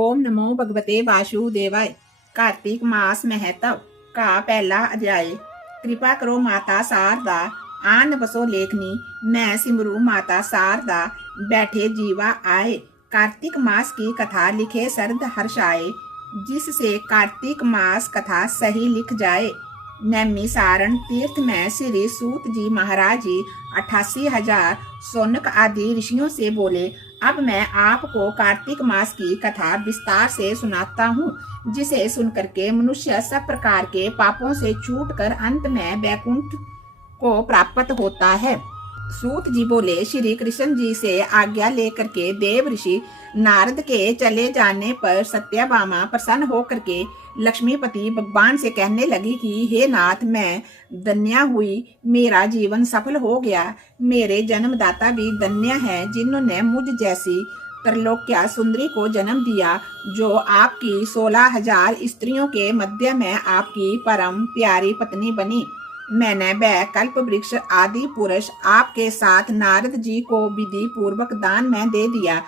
ओम नमो भगवते वासुदेवाय। कार्तिक मास महत्व का पहला अध्याय। कृपा करो माता शारदा, आन बसो लेखनी, मैं सिमरू माता शारदा, बैठे जीवा आए। कार्तिक मास की कथा लिखे शरद हर्ष आए, जिससे कार्तिक मास कथा सही लिख जाए। नैमिसारण तीर्थ में श्री सूत जी महाराज जी 88,000 सोनक आदि ऋषियों से बोले, अब मैं आपको कार्तिक मास की कथा विस्तार से सुनाता हूँ, जिसे सुनकर के मनुष्य सब प्रकार के पापों से छूटकर अंत में वैकुंठ को प्राप्त होता है। सूत जी बोले, श्री कृष्ण जी से आज्ञा लेकर के देव ऋषि नारद के चले जाने पर सत्यभामा प्रसन्न होकर के लक्ष्मीपति भगवान से कहने लगी कि हे नाथ, मैं धन्या हुई, मेरा जीवन सफल हो गया। मेरे जन्मदाता भी धन्य है, जिन्होंने मुझ जैसी त्रैलोक्या सुंदरी को जन्म दिया, जो आपकी 16,000 स्त्रियों के मध्य में आपकी परम प्यारी पत्नी बनी। मैंने वह कल्प वृक्ष आदि पुरुष आपके साथ नारद जी को विधि पूर्वक दान में दे दिया,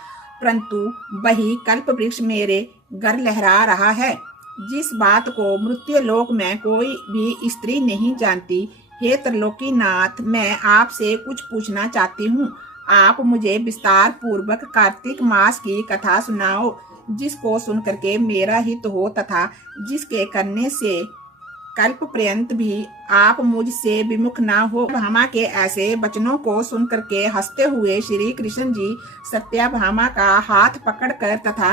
परंतु वही कल्प वृक्ष मेरे घर लहरा रहा है, जिस बात को मृत्यु लोक में कोई भी स्त्री नहीं जानती। हे त्रिलोकीनाथ, मैं आपसे कुछ पूछना चाहती हूँ। आप मुझे विस्तार पूर्वक कार्तिक मास की कथा सुनाओ, जिसको सुनकर के मेरा हित हो तथा जिसके करने से कल्प पर्यंत भी आप मुझसे विमुख ना हो। भामा के ऐसे वचनों को सुनकर के हंसते हुए श्री कृष्ण जी सत्यभामा का हाथ पकड़कर तथा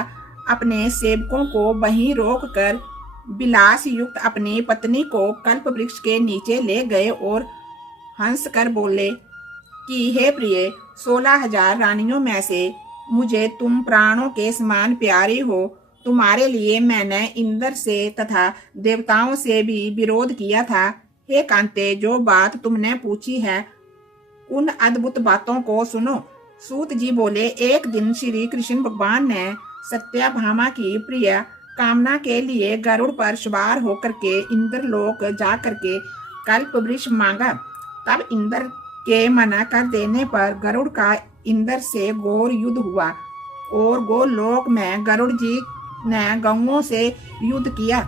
अपने सेवकों को वहीं रोककर विलास युक्त अपनी पत्नी को कल्प वृक्ष के नीचे ले गए और हंस कर बोले कि हे प्रिय, 16,000 रानियों में से मुझे तुम प्राणों के समान प्यारी हो। तुम्हारे लिए मैंने इंद्र से तथा देवताओं से भी विरोध किया था। हे कांते, जो बात तुमने पूछी है उन अद्भुत बातों को सुनो। सूत जी बोले, एक दिन श्री कृष्ण भगवान ने सत्यभामा की प्रिय कामना के लिए गरुड़ पर सवार होकर के इंद्र लोक जा करके कल्प वृक्ष मांगा। तब इंद्र के मना कर देने पर गरुड़ का इंद्र से घोर युद्ध हुआ और गोलोक में गरुड़ जी ने गौओं से युद्ध किया।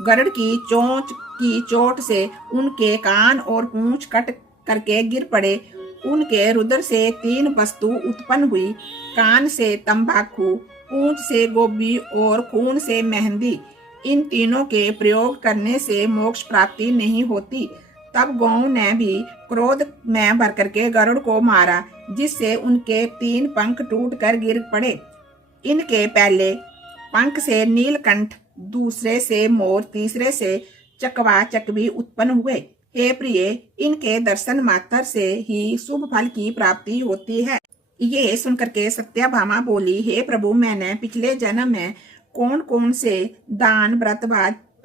गरुड़ की चोट से उनके कान और पूंछ कट करके गिर पड़े। उनके रुधिर से 3 वस्तु उत्पन्न हुई, कान से तंबाकू, पूंछ से गोभी और खून से मेहंदी। इन तीनों के प्रयोग करने से मोक्ष प्राप्ति नहीं होती। तब गौओं ने भी क्रोध में भर करके गरुड़ को मारा, जिससे उनके 3 पंख टूट कर गिर पड़े। इनके पहले पंख से नीलकंठ, दूसरे से मोर, तीसरे से चकवा चकवी उत्पन्न हुए। हे प्रिय, इनके दर्शन मात्र से ही शुभ फल की प्राप्ति होती है। ये सुनकर के सत्यभामा बोली, हे प्रभु, मैंने पिछले जन्म में कौन कौन से दान व्रत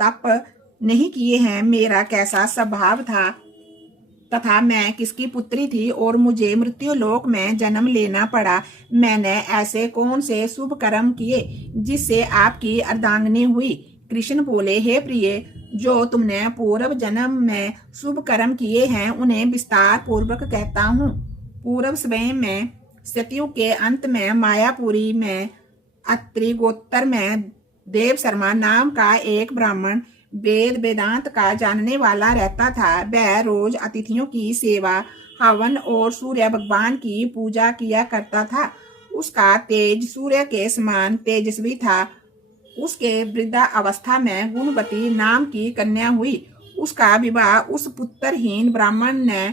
तप नहीं किए हैं, मेरा कैसा स्वभाव था तथा मैं किसकी पुत्री थी और मुझे मृत्यु लोक में जन्म लेना पड़ा। मैंने ऐसे कौन से शुभ कर्म किए जिससे आपकी अर्धांगिनी हुई। कृष्ण बोले, हे प्रिय, जो तुमने पूर्व जन्म में शुभ कर्म किए हैं उन्हें विस्तार पूर्वक कहता हूँ। पूर्व समय में सतयुग के अंत में मायापुरी में अत्रि गोत्र में देव शर्मा नाम का एक ब्राह्मण वेद वेदांत का जानने वाला रहता था। वह रोज अतिथियों की सेवा, हवन और सूर्य भगवान की पूजा किया करता था। उसका तेज सूर्य के समान तेजस्वी था। उसके वृद्धा अवस्था में गुणवती नाम की कन्या हुई। उसका विवाह उस पुत्रहीन ब्राह्मण ने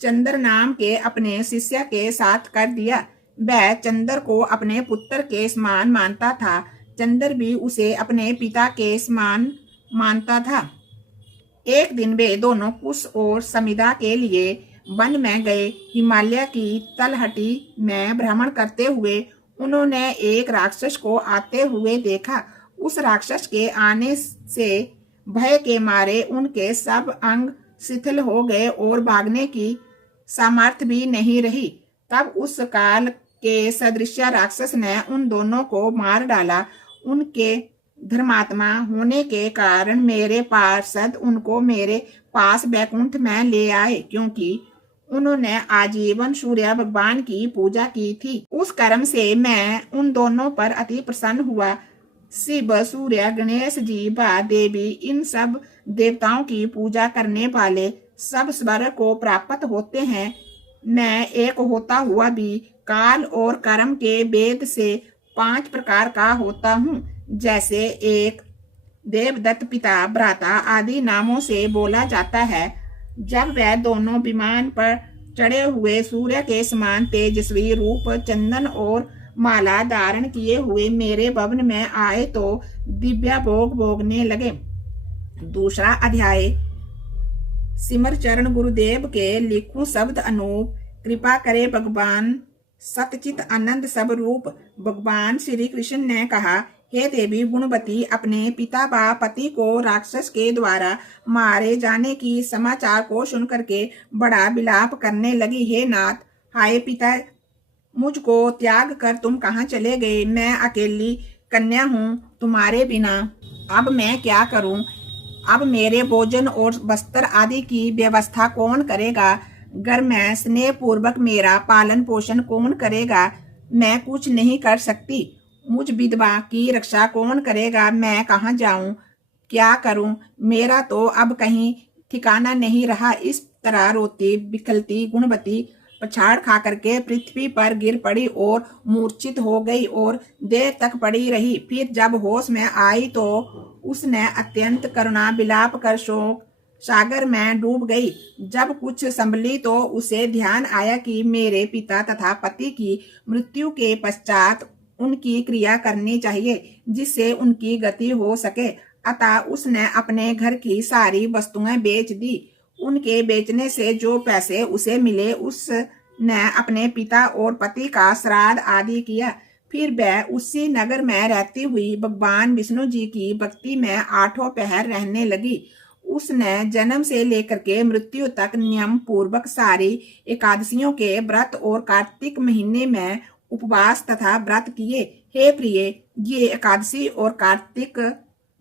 चंद्र नाम के अपने शिष्य के साथ कर दिया। वह चंद्र को अपने पुत्र के समान मानता था। चंद्र भी उसे अपने पिता के समान मानता था। एक दिन वे दोनों कुश और समिधा के लिए वन में गए। हिमालय की तलहटी में भ्रमण करते हुए उन्होंने एक राक्षस को आते हुए देखा। उस राक्षस के आने से भय के मारे उनके सब अंग शिथिल हो गए और भागने की सामर्थ्य भी नहीं रही। तब उस काल के सदृश राक्षस ने उन दोनों को मार डाला। उनके धर्मात्मा होने के कारण मेरे पार्षद उनको मेरे पास बैकुंठ में ले आए, क्योंकि उन्होंने आजीवन सूर्य भगवान की पूजा की थी। उस कर्म से मैं उन दोनों पर अति प्रसन्न हुआ। शिव, सूर्य, गणेश जी व देवी, इन सब देवताओं की पूजा करने वाले सब स्वर्ग को प्राप्त होते हैं। मैं एक होता हुआ भी काल और कर्म के भेद से 5 प्रकार का होता हूँ। जैसे एक देवदत्त, पिता, भ्राता आदि नामों से बोला जाता है। जब वह दोनों विमान पर चढ़े हुए सूर्य के समान तेजस्वी रूप चंदन और माला धारण किए हुए मेरे भवन में आए तो दिव्य भोग भोगने लगे। दूसरा अध्याय। सिमर चरण गुरुदेव के लिखूं शब्द अनूप, कृपा करे भगवान सतचित आनंद सब रूप। भगवान श्री कृष्ण ने कहा, हे देवी गुणवती, अपने पिता व पति को राक्षस के द्वारा मारे जाने की समाचार को सुनकर के बड़ा विलाप करने लगी। हे नाथ, हाय पिता, मुझको त्याग कर तुम कहाँ चले गए? मैं अकेली कन्या हूँ तुम्हारे बिना। अब मैं क्या करूँ? अब मेरे भोजन और वस्त्र आदि की व्यवस्था कौन करेगा? घर में स्नेह पूर्वक मेरा पालन पोषण कौन करेगा? मैं कुछ नहीं कर सकती। मुझ विधवा की रक्षा कौन करेगा? मैं कहाँ जाऊं? क्या करूं? मेरा तो अब कहीं ठिकाना नहीं रहा। इस तरह रोती बिखलती गुणवती पछाड़ खा करके पृथ्वी पर गिर पड़ी और मूर्छित हो गई और देर तक पड़ी रही। फिर जब होश में आई तो उसने अत्यंत करुणा विलाप कर शोक सागर में डूब गई। जब कुछ संभली तो उसे ध्यान आया कि मेरे पिता तथा पति की मृत्यु के पश्चात उनकी क्रिया करनी चाहिए जिससे उनकी गति हो सके। अतः उसने अपने घर की सारी वस्तुएं बेच दी। उनके बेचने से जो पैसे उसे मिले उसने अपने पिता और पति का श्राद्ध आदि किया। फिर वह उसी नगर में रहती हुई भगवान विष्णु जी की भक्ति में 8 पहर रहने लगी। उसने जन्म से लेकर के मृत्यु तक नियम पूर्वक सारी एकादशियों के व्रत और कार्तिक महीने में उपवास तथा व्रत किए। हे प्रिय, ये एकादशी और कार्तिक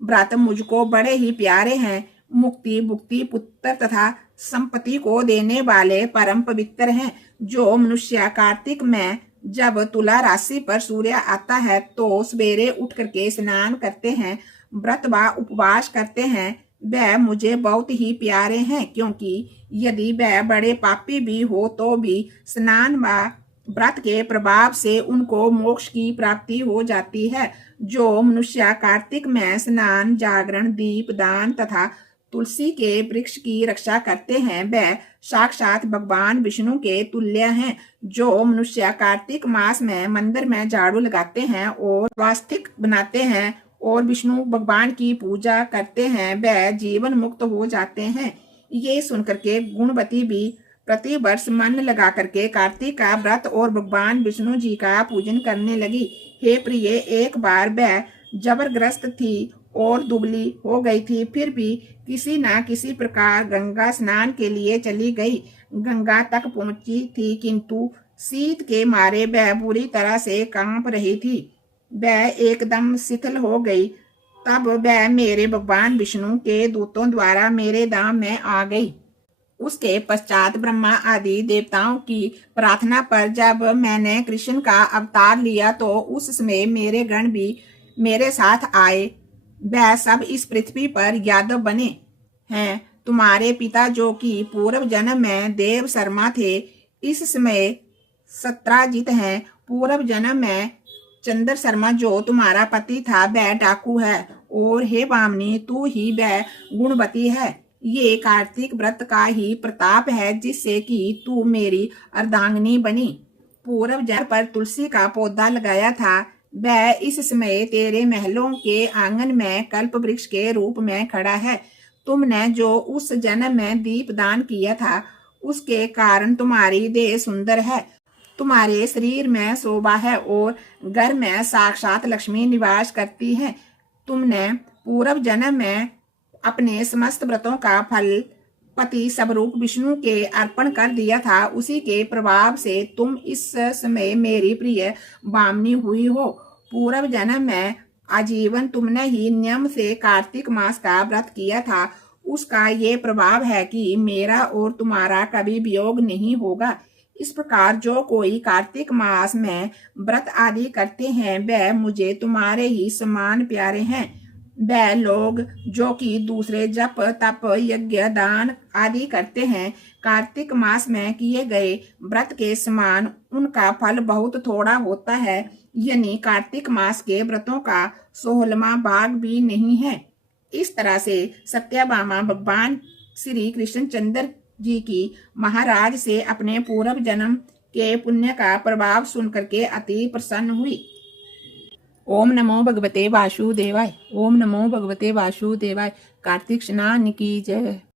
व्रत मुझको बड़े ही प्यारे हैं। मुक्ति, भुक्ति, पुत्र तथा संपत्ति को देने वाले परम पवित्र हैं। जो मनुष्य कार्तिक में जब तुला राशि पर सूर्य आता है तो सवेरे उठ करके स्नान करते हैं, व्रत व उपवास करते हैं, वह मुझे बहुत ही प्यारे हैं। क्योंकि यदि वह बड़े पापी भी हो तो भी स्नान व व्रत के प्रभाव से उनको मोक्ष की प्राप्ति हो जाती है। जो मनुष्य कार्तिक में स्नान, जागरण, दीप दान तथा तुलसी के वृक्ष की रक्षा करते हैं वह साक्षात भगवान विष्णु के तुल्य हैं। जो मनुष्य कार्तिक मास में मंदिर में झाड़ू लगाते हैं और स्वास्तिक बनाते हैं और विष्णु भगवान की पूजा करते हैं वह जीवन मुक्त हो जाते हैं। ये सुनकर के गुणवती भी प्रति वर्ष मन लगा करके कार्तिक का व्रत और भगवान विष्णु जी का पूजन करने लगी। हे प्रिय, एक बार वह जबरग्रस्त थी और दुबली हो गई थी, फिर भी किसी ना किसी प्रकार गंगा स्नान के लिए चली गई। गंगा तक पहुंची थी किंतु शीत के मारे वह बुरी तरह से कांप रही थी। वह एकदम शिथिल हो गई। तब वह मेरे भगवान विष्णु के दूतों द्वारा मेरे धाम में आ गई। उसके पश्चात ब्रह्मा आदि देवताओं की प्रार्थना पर जब मैंने कृष्ण का अवतार लिया तो उस समय मेरे गण भी मेरे साथ आए। वह सब इस पृथ्वी पर यादव बने हैं। तुम्हारे पिता जो कि पूर्व जन्म में देव शर्मा थे, इस समय सत्राजित हैं। पूर्व जन्म में चंद्र शर्मा जो तुम्हारा पति था वह डाकू है। और हे वामनी, तू ही वह गुणवती है। ये कार्तिक व्रत का ही प्रताप है जिससे कि तू मेरी अर्धांगिनी बनी। पूर्व जन्म पर तुलसी का पौधा लगाया था, वह इस समय तेरे महलों के आंगन में कल्प वृक्ष के रूप में खड़ा है। तुमने जो उस जन्म में दीप दान किया था उसके कारण तुम्हारी देह सुंदर है, तुम्हारे शरीर में शोभा है और घर में साक्षात लक्ष्मी निवास करती है। तुमने पूर्व जन्म में अपने समस्त व्रतों का फल पति स्वरूप विष्णु के अर्पण कर दिया था। उसी के प्रभाव से तुम इस समय मेरी प्रिय वामनी हुई हो। पूर्व जन्म में आजीवन तुमने ही नियम से कार्तिक मास का व्रत किया था। उसका ये प्रभाव है कि मेरा और तुम्हारा कभी वियोग नहीं होगा। इस प्रकार जो कोई कार्तिक मास में व्रत आदि करते हैं वह मुझे तुम्हारे ही समान प्यारे हैं। वह लोग जो कि दूसरे जप तप यज्ञ दान आदि करते हैं, कार्तिक मास में किए गए व्रत के समान उनका फल बहुत थोड़ा होता है, यानी कार्तिक मास के व्रतों का 16वां भाग भी नहीं है। इस तरह से सत्याभामा भगवान श्री कृष्णचंद्र जी की महाराज से अपने पूर्व जन्म के पुण्य का प्रभाव सुनकर के अति प्रसन्न हुई। ओम नमो भगवते वासुदेवाय। ओम नमो भगवते वासुदेवाय। कार्तिक स्नान की जय।